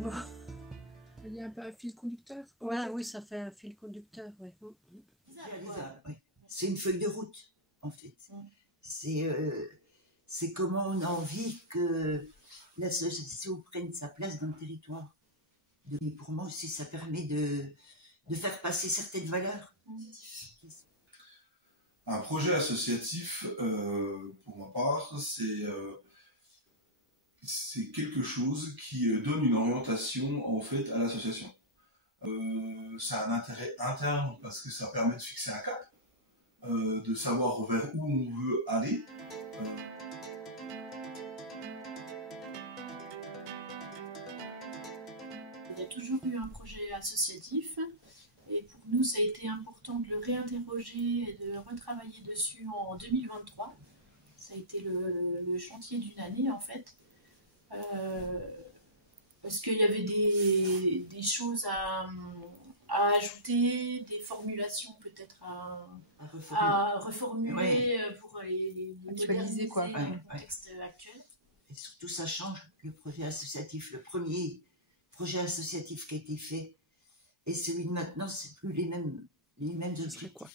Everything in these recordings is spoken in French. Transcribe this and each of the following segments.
animaux. Il y a un peu un fil conducteur. Voilà, oui, ça fait un fil conducteur, oui. C'est une feuille de route, en fait. C'est comment on a envie que l'association prenne sa place dans le territoire. Et pour moi aussi, ça permet de faire passer certaines valeurs. Un projet associatif, pour ma part, c'est quelque chose qui donne une orientation en fait à l'association. Ça a un intérêt interne parce que ça permet de fixer un cap, de savoir vers où on veut aller. Il y a toujours eu un projet associatif et pour nous ça a été important de le réinterroger et de retravailler dessus en 2023. Ça a été le chantier d'une année en fait. Parce qu'il y avait des choses à ajouter, des formulations peut-être à reformuler pour les actualiser quoi. Dans le contexte actuel. Et surtout ça change le projet associatif. Le premier projet associatif qui a été fait et celui de maintenant, c'est plus les mêmes objectifs. Quoi.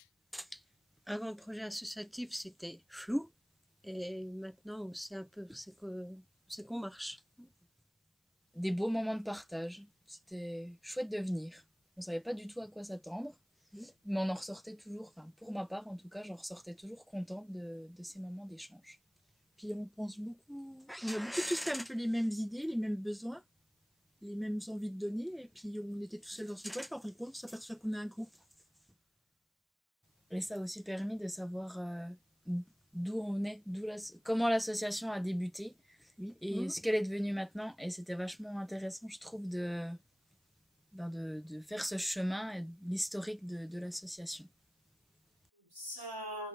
Avant le projet associatif, c'était flou et maintenant c'est un peu c'est qu'on marche. Des beaux moments de partage. C'était chouette de venir. On savait pas du tout à quoi s'attendre, mais on en ressortait toujours, enfin pour ma part en tout cas, j'en ressortais toujours contente de ces moments d'échange. Puis on pense beaucoup, on a beaucoup tous un peu les mêmes idées, les mêmes besoins, les mêmes envies de donner, et puis on était tout seul dans son coin, puis en fin de compte on s'aperçoit qu'on a un groupe. Et ça a aussi permis de savoir d'où on est, comment l'association a débuté. Oui. Et ce qu'elle est devenue maintenant, et c'était vachement intéressant je trouve de faire ce chemin et l'historique de l'association. Ça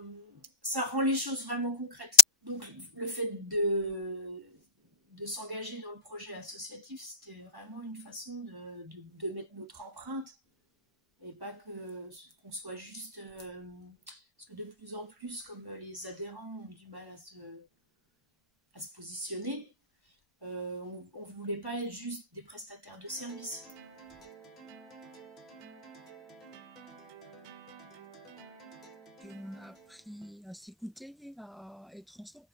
rend les choses vraiment concrètes. Donc le fait de s'engager dans le projet associatif, c'était vraiment une façon de mettre notre empreinte et pas qu'on soit juste... parce que de plus en plus, comme les adhérents ont du mal à se positionner, on ne voulait pas être juste des prestataires de services. Et on a appris à s'écouter, à être ensemble.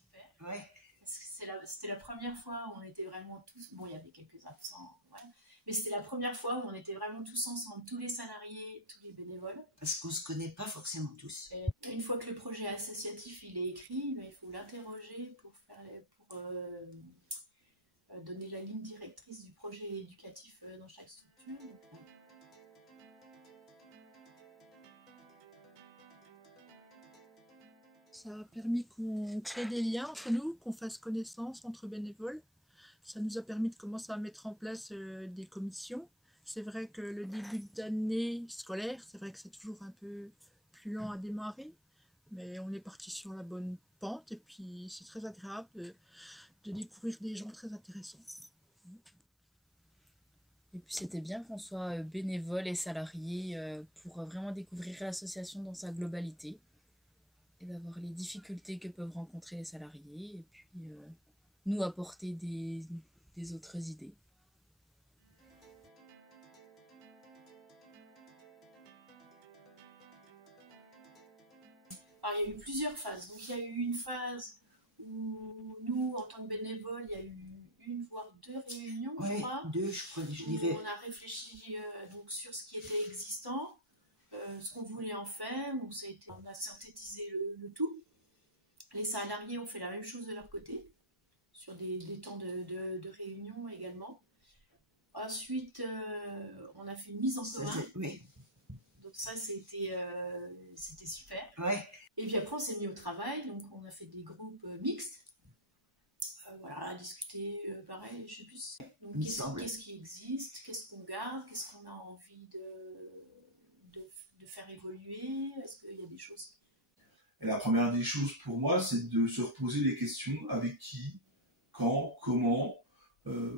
Super. Ouais. C'était la première fois où on était vraiment tous... Bon, il y avait quelques absents, ouais. Mais c'était la première fois où on était vraiment tous ensemble, tous les salariés, tous les bénévoles. Parce qu'on ne se connaît pas forcément tous. Et une fois que le projet associatif il est écrit, il faut l'interroger pour donner la ligne directrice du projet éducatif dans chaque structure. Ça a permis qu'on crée des liens entre nous, qu'on fasse connaissance entre bénévoles. Ça nous a permis de commencer à mettre en place des commissions. C'est vrai que le début d'année scolaire, c'est vrai que c'est toujours un peu plus lent à démarrer, mais on est parti sur la bonne pente et puis c'est très agréable de découvrir des gens très intéressants. Et puis c'était bien qu'on soit bénévole et salarié pour vraiment découvrir l'association dans sa globalité et d'avoir les difficultés que peuvent rencontrer les salariés et puis nous apporter des autres idées. Alors, il y a eu plusieurs phases. Donc, il y a eu une phase où nous, en tant que bénévoles, il y a eu une voire deux réunions, ouais, je crois. Deux, je crois, je dirais. On a réfléchi donc, sur ce qui était existant, ce qu'on voulait en faire. Donc, on a synthétisé le tout. Les salariés ont fait la même chose de leur côté, sur des temps de réunion également. Ensuite, on a fait une mise en commun. Oui. Donc ça, c'était super. Ouais. Et puis après, on s'est mis au travail. Donc, on a fait des groupes mixtes. Voilà, à discuter, pareil, je sais plus. Donc, qu'est-ce qui existe, qu'est-ce qu'on garde, qu'est-ce qu'on a envie de faire évoluer, est-ce qu'il y a des choses... Et la première des choses pour moi, c'est de se reposer les questions avec qui, quand, comment,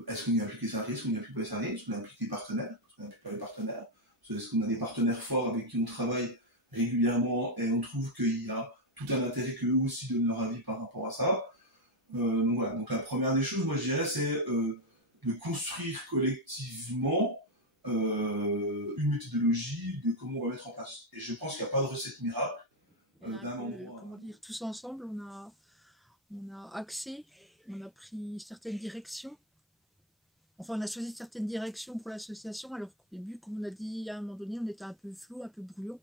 est-ce qu'on y implique les salariés, est-ce qu'on y implique pas les salariés, est-ce qu'on y implique les partenaires, est-ce qu'on n'implique pas les partenaires, est-ce qu'on a des partenaires forts avec qui on travaille régulièrement et on trouve qu'il y a tout un intérêt qu'eux aussi donnent leur avis par rapport à ça. Donc voilà, donc la première des choses, moi je dirais, c'est de construire collectivement une méthodologie de comment on va mettre en place. Et je pense qu'il n'y a pas de recette miracle d'un endroit. Comment dire, tous ensemble, on a axé, on a pris certaines directions. Enfin, on a choisi certaines directions pour l'association, alors qu'au début, comme on a dit, à un moment donné, on était un peu flou, un peu brouillon.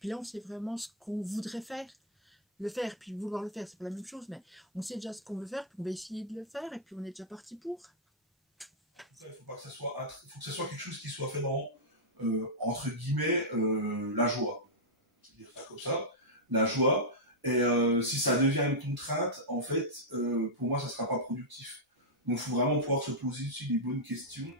Puis là, on sait vraiment ce qu'on voudrait faire. Le faire, puis vouloir le faire, c'est pas la même chose, mais on sait déjà ce qu'on veut faire, puis on va essayer de le faire, et puis on est déjà parti pour. Il faut que ça soit quelque chose qui soit fait dans, entre guillemets, la joie. Je vais dire ça comme ça, la joie. Et si ça devient une contrainte, en fait, pour moi, ça ne sera pas productif. Donc, il faut vraiment pouvoir se poser aussi les bonnes questions.